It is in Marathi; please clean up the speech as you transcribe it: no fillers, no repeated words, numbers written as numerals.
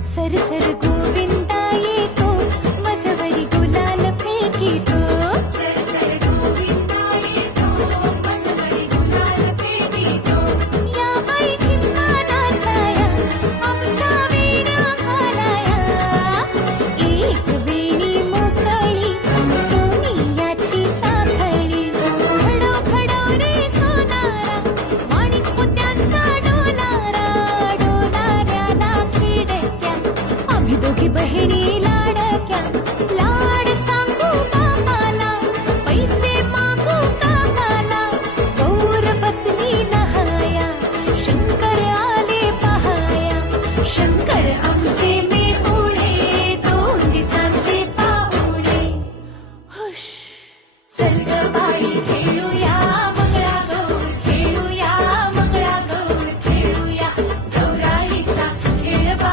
सरसर गोविंदा येतो मजवरी गुलाल फेकितो सरसर गोविंदा येतो मजवरी गुलाल फेकितो या बाई झिम्मा नाचाया आमच्या वेण्या घालाया एक वेणी मोकळी सोनियाची साखळी खडो खडो रे सोनारा माणिक मोत्यांचा डोलारा डोलाऱ्याला खिडक्या आम्ही दोघी बहिणी लाडक्या लाड सांगू बापाला पैसे मागू काकाला गौर बसली नहाया शंकर आले पहाया शंकर आमचे मेहुणे 2 दिवसांचे पाहुणे हुश चल ग बाई खेळ